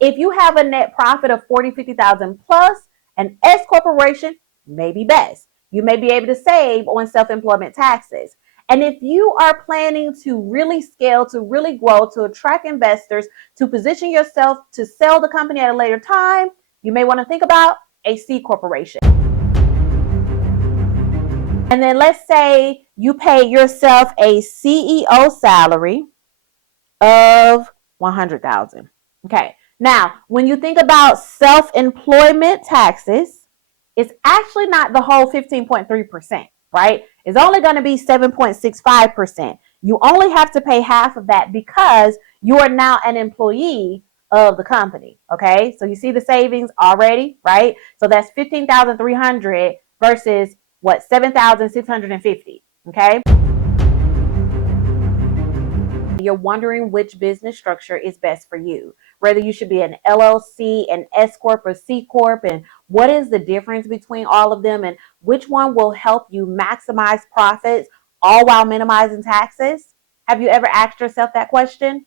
If you have a net profit of 40, 50,000 plus, an S corporation may be best. You may be able to save on self-employment taxes. And if you are planning to really scale, to really grow, to attract investors, to position yourself to sell the company at a later time, you may want to think about a C corporation. And then let's say you pay yourself a CEO salary of $100,000. Okay. Now, when you think about self-employment taxes, it's actually not the whole 15.3%, right? It's only going to be 7.65%. You only have to pay half of that because you are now an employee of the company. Okay. So you see the savings already, right? So that's 15,300 versus what? 7,650. Okay. You're wondering which business structure is best for you, whether you should be an LLC, an S-corp, or C-corp, and what is the difference between all of them, and which one will help you maximize profits all while minimizing taxes? Have you ever asked yourself that question?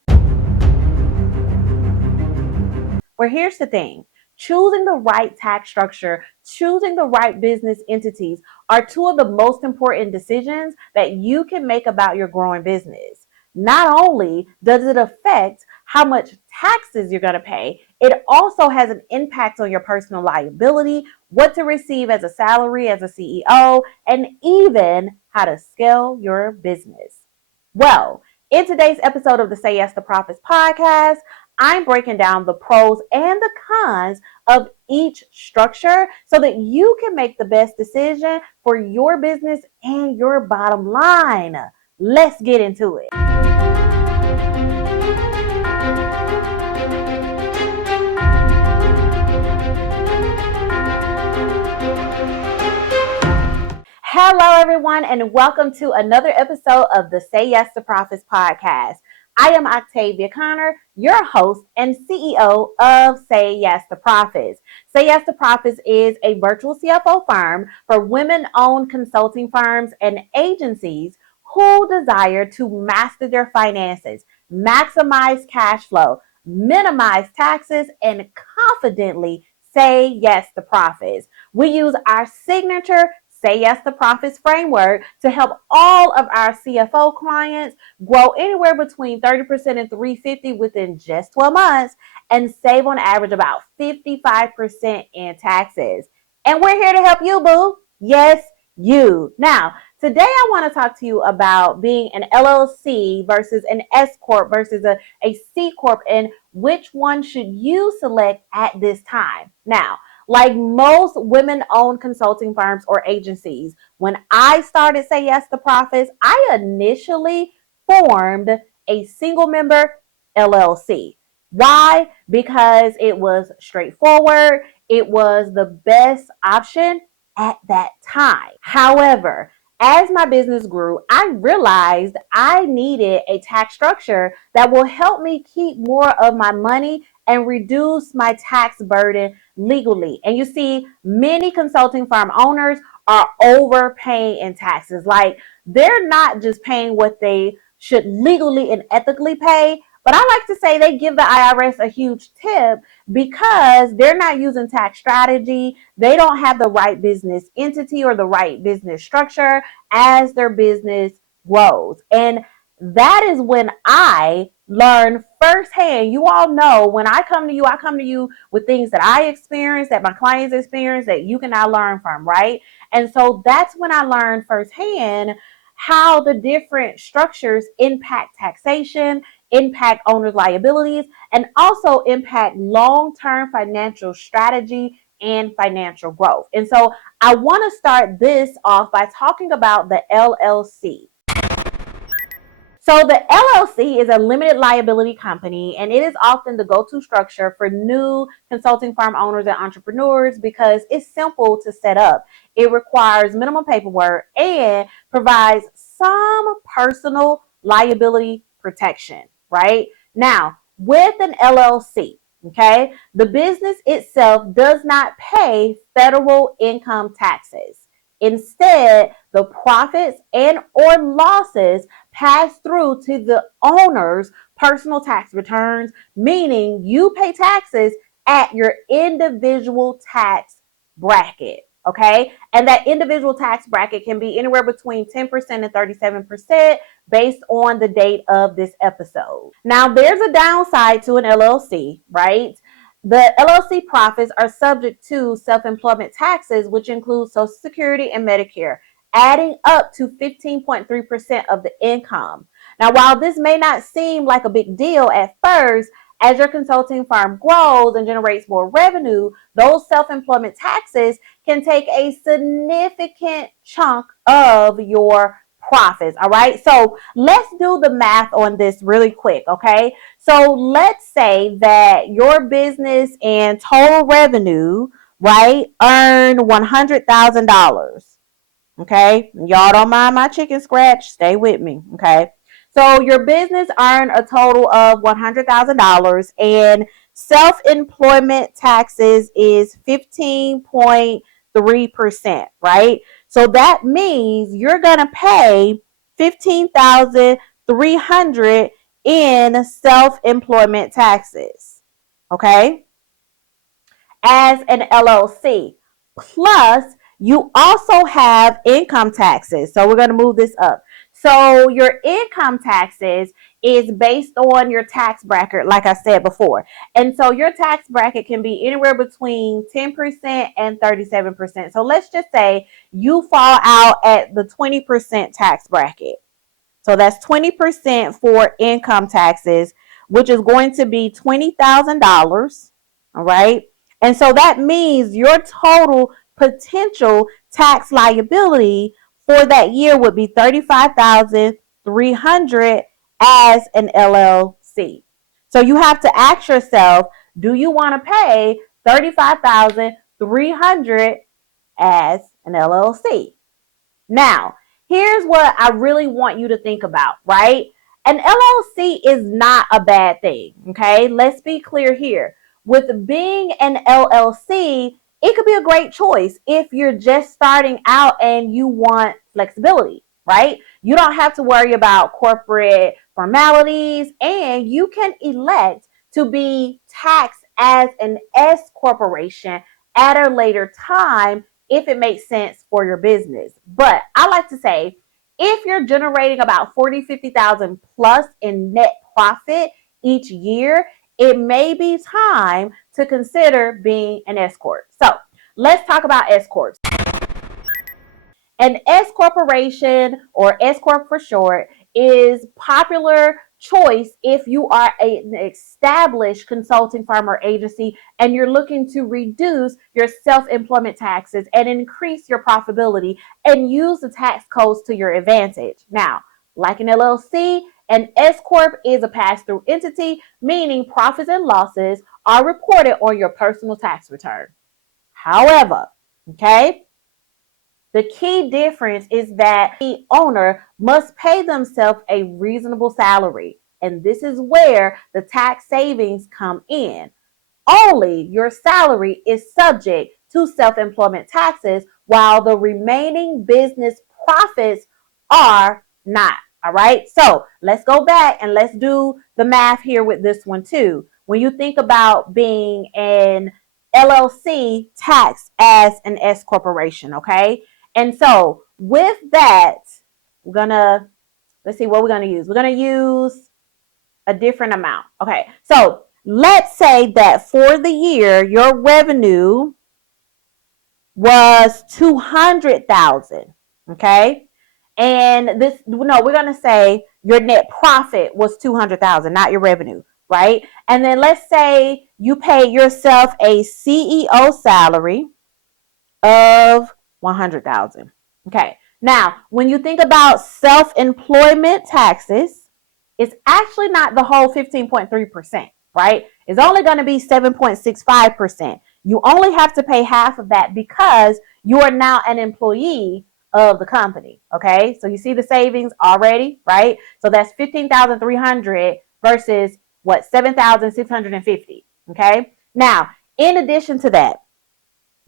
Well, here's the thing. Choosing the right tax structure, choosing the right business entities are two of the most important decisions that you can make about your growing business. Not only does it affect how much taxes you're going to pay, it also has an impact on your personal liability, what to receive as a salary, as a CEO, and even how to scale your business. Well, in today's episode of the Say Yes to Profits podcast, I'm breaking down the pros and the cons of each structure so that you can make the best decision for your business and your bottom line. Let's get into it. Hello, everyone, and welcome to another episode of the Say Yes to Profits podcast. I am Octavia Conner, your host and CEO of Say Yes to Profits. Say Yes to Profits is a virtual CFO firm for women-owned consulting firms and agencies who desire to master their finances, maximize cash flow, minimize taxes, and confidently say yes to profits. We use our signature Say Yes to Profits framework to help all of our CFO clients grow anywhere between 30% and 350 within just 12 months and save on average about 55% in taxes. And we're here to help you, boo. Yes, you. Now, today I want to talk to you about being an LLC versus an S-corp versus a C-corp and which one should you select at this time. Now, like most women-owned consulting firms or agencies, when I started Say Yes to Profits, I initially formed a single member LLC. Why? Because it was straightforward. It was the best option at that time. However, as my business grew, I realized I needed a tax structure that will help me keep more of my money and reduce my tax burden legally. And you see, many consulting firm owners are overpaying in taxes. Like, they're not just paying what they should legally and ethically pay, but I like to say they give the IRS a huge tip because they're not using tax strategy. They don't have the right business entity or the right business structure as their business grows. And that is when I learn firsthand. You all know when I come to you with things that I experience, that my clients experience, that you can now learn from, right? And so that's when I learned firsthand how the different structures impact taxation, impact owners' liabilities, and also impact long-term financial strategy and financial growth. And so I want to start this off by talking about the LLC. So the LLC is a limited liability company, and it is often the go-to structure for new consulting firm owners and entrepreneurs because it's simple to set up. It requires minimal paperwork and provides some personal liability protection, right? Now, with an LLC, okay, the business itself does not pay federal income taxes. Instead, the profits and or losses pass through to the owner's personal tax returns, meaning you pay taxes at your individual tax bracket. Okay. And that individual tax bracket can be anywhere between 10% and 37% based on the date of this episode. Now, there's a downside to an LLC, right? The LLC profits are subject to self-employment taxes, which include Social Security and Medicare, adding up to 15.3% of the income. Now, while this may not seem like a big deal at first, as your consulting firm grows and generates more revenue, those self-employment taxes can take a significant chunk of your profits. All right. So let's do the math on this really quick. Okay. So let's say that your business and total revenue, right, earn $100,000. Okay. Y'all don't mind my chicken scratch. Stay with me. Okay. So your business earned a total of $100,000 and self-employment taxes is 15.3%, right? So that means you're going to pay $15,300 in self-employment taxes, okay? As an LLC. Plus, you also have income taxes. So we're going to move this up. So your income taxes is based on your tax bracket, like I said before. And so your tax bracket can be anywhere between 10% and 37%. So let's just say you fall out at the 20% tax bracket. So that's 20% for income taxes, which is going to be $20,000. All right. And so that means your total potential tax liability for that year would be $35,300 as an LLC. So you have to ask yourself, do you want to pay $35,300 as an LLC? Now, here's what I really want you to think about, right? An LLC is not a bad thing, okay? Let's be clear here. With being an LLC, it could be a great choice if you're just starting out and you want flexibility, right? You don't have to worry about corporate formalities and you can elect to be taxed as an S corporation at a later time if it makes sense for your business. But I like to say, if you're generating about 40, 50,000 plus in net profit each year, it may be time to consider being an S-corp. So let's talk about S-corps. An S corporation, or S-corp for short, is popular choice if you are an established consulting firm or agency and you're looking to reduce your self-employment taxes and increase your profitability and use the tax codes to your advantage. Now, like an LLC, an S-corp is a pass-through entity, meaning profits and losses are reported on your personal tax return. However, okay, the key difference is that the owner must pay themselves a reasonable salary. And this is where the tax savings come in. Only your salary is subject to self-employment taxes, while the remaining business profits are not. All right. So let's go back and let's do the math here with this one too. When you think about being an LLC taxed as an S corporation, okay? And so with that, let's see what we're going to use. We're going to use a different amount. Okay. So let's say that for the year, your revenue was 200,000. Okay. And we're going to say your net profit was 200,000, not your revenue. Right. And then let's say you pay yourself a CEO salary of 100,000. Okay. Now, when you think about self-employment taxes, it's actually not the whole 15.3%, right? It's only going to be 7.65%. You only have to pay half of that because you are now an employee of the company. Okay. So you see the savings already, right? So that's 15,300 versus 7,650. Okay. Now, in addition to that,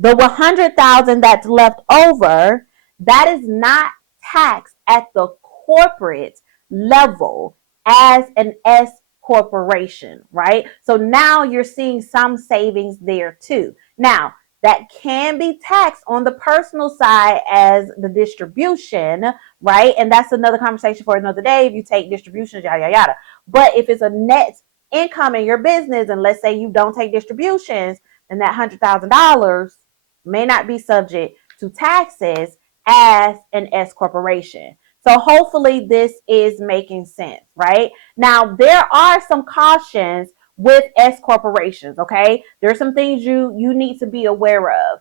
the 100,000 that's left over, that is not taxed at the corporate level as an S corporation, right? So now you're seeing some savings there too. Now, that can be taxed on the personal side as the distribution, right? And that's another conversation for another day if you take distributions, yada, yada, yada. But if it's a net income in your business, and let's say you don't take distributions, then that $100,000 may not be subject to taxes as an S corporation. So hopefully this is making sense, right? Now, there are some cautions with S corporations, okay? There are some things you need to be aware of.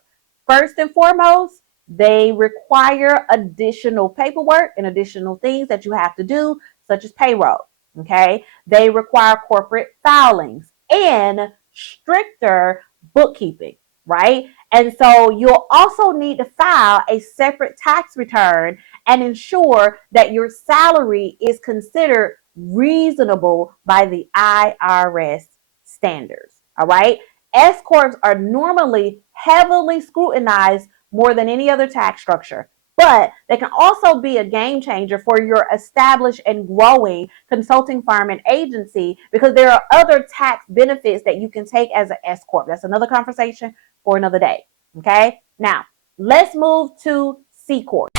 First and foremost, they require additional paperwork and additional things that you have to do, such as payroll, okay? They require corporate filings and stricter bookkeeping, right? And so you'll also need to file a separate tax return and ensure that your salary is considered reasonable by the IRS standards. All right. S corps are normally heavily scrutinized more than any other tax structure, but they can also be a game changer for your established and growing consulting firm and agency because there are other tax benefits that you can take as an S corp. That's another conversation for another day. Okay. Now let's move to C corp.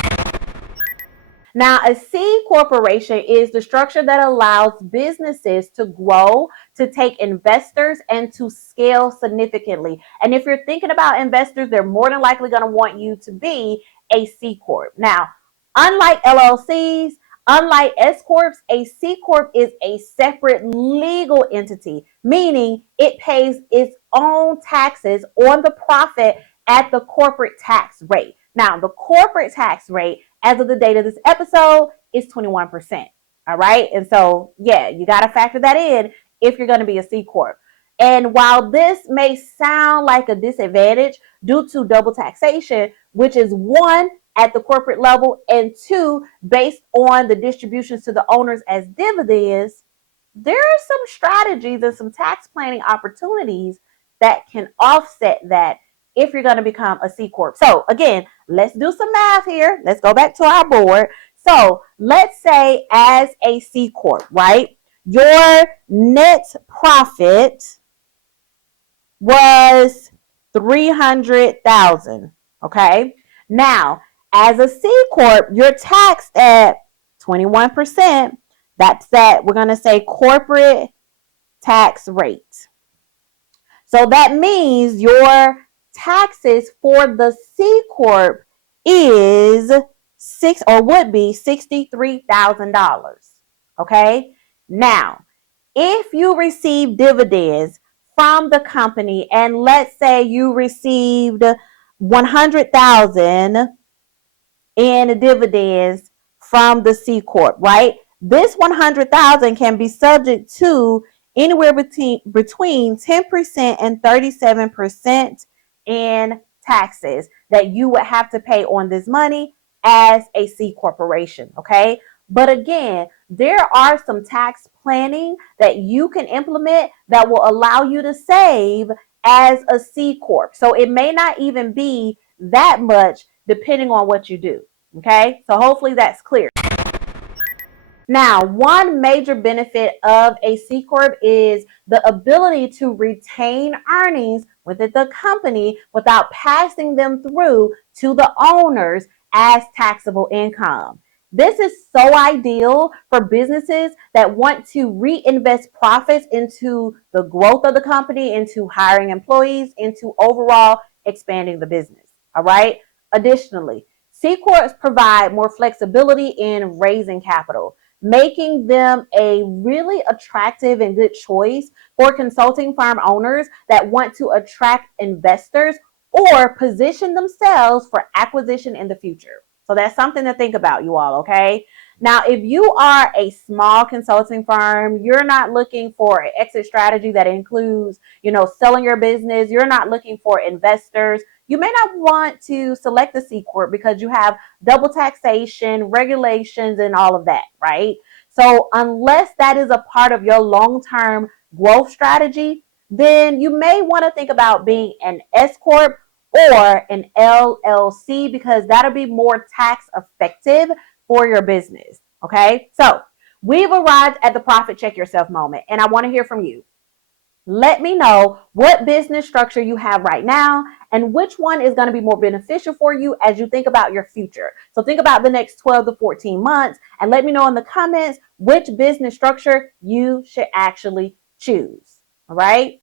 Now, a C corporation is the structure that allows businesses to grow, to take investors, and to scale significantly. And if you're thinking about investors, they're more than likely going to want you to be a C corp. Now, unlike LLCs, unlike S corps, a C corp is a separate legal entity, meaning it pays its own taxes on the profit at the corporate tax rate. Now, the corporate tax rate as of the date of this episode is 21%. All right. And so, yeah, you got to factor that in if you're going to be a C corp. And while this may sound like a disadvantage due to double taxation, which is one at the corporate level and two based on the distributions to the owners as dividends, there are some strategies and some tax planning opportunities that can offset that if you're going to become a C corp. So again, let's do some math here. Let's go back to our board. So let's say as a C corp, right? Your net profit was $300,000. Okay. Now, as a C corp, you're taxed at 21%. That's that we're going to say corporate tax rate. So that means your taxes for the C corp is would be $63,000. Okay. Now, if you receive dividends from the company, and let's say you received 100,000 in dividends from the C corp, right? This 100,000 can be subject to anywhere between 10% and 37% in taxes that you would have to pay on this money as a C corporation, okay? But again, there are some tax planning that you can implement that will allow you to save as a C corp. So it may not even be that much depending on what you do, okay? So hopefully that's clear. Now, one major benefit of a C corp is the ability to retain earnings within the company without passing them through to the owners as taxable income. This is so ideal for businesses that want to reinvest profits into the growth of the company, into hiring employees, into overall expanding the business. All right. Additionally, C corps provide more flexibility in raising capital, making them a really attractive and good choice for consulting firm owners that want to attract investors or position themselves for acquisition in the future. So that's something to think about, you all, okay? Now, if you are a small consulting firm, you're not looking for an exit strategy that includes, selling your business. You're not looking for investors. You may not want to select the C corp because you have double taxation, regulations, and all of that, right? So unless that is a part of your long-term growth strategy, then you may want to think about being an S corp or an LLC because that'll be more tax effective for your business. Okay. So we've arrived at the profit check yourself moment, and I want to hear from you. Let me know what business structure you have right now and which one is going to be more beneficial for you as you think about your future. So think about the next 12 to 14 months and let me know in the comments which business structure you should actually choose. All right.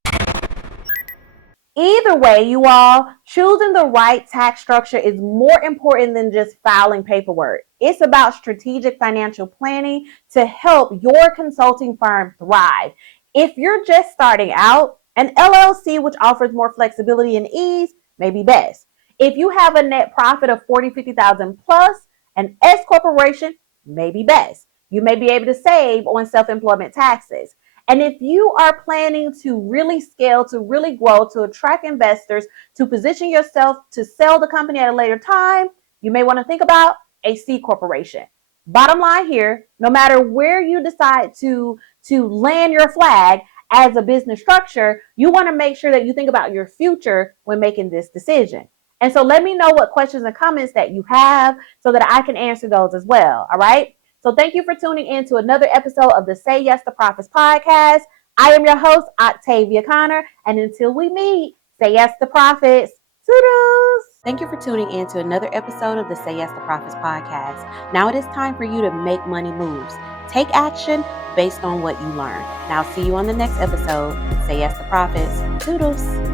Either way, you all, choosing the right tax structure is more important than just filing paperwork. It's about strategic financial planning to help your consulting firm thrive. If you're just starting out, an LLC, which offers more flexibility and ease, may be best. If you have a net profit of $40,000-$50,000 plus, an S-corporation may be best. You may be able to save on self-employment taxes. And if you are planning to really scale, to really grow, to attract investors, to position yourself to sell the company at a later time, you may want to think about a C corporation. Bottom line here, no matter where you decide to land your flag as a business structure, you want to make sure that you think about your future when making this decision. And so let me know what questions and comments that you have so that I can answer those as well. All right. So thank you for tuning in to another episode of the Say Yes to Profits podcast. I am your host, Octavia Conner. And until we meet, say yes to profits. Toodles! Thank you for tuning in to another episode of the Say Yes to Profits podcast. Now it is time for you to make money moves. Take action based on what you learn. Now see you on the next episode. Say Yes to Profits. Toodles!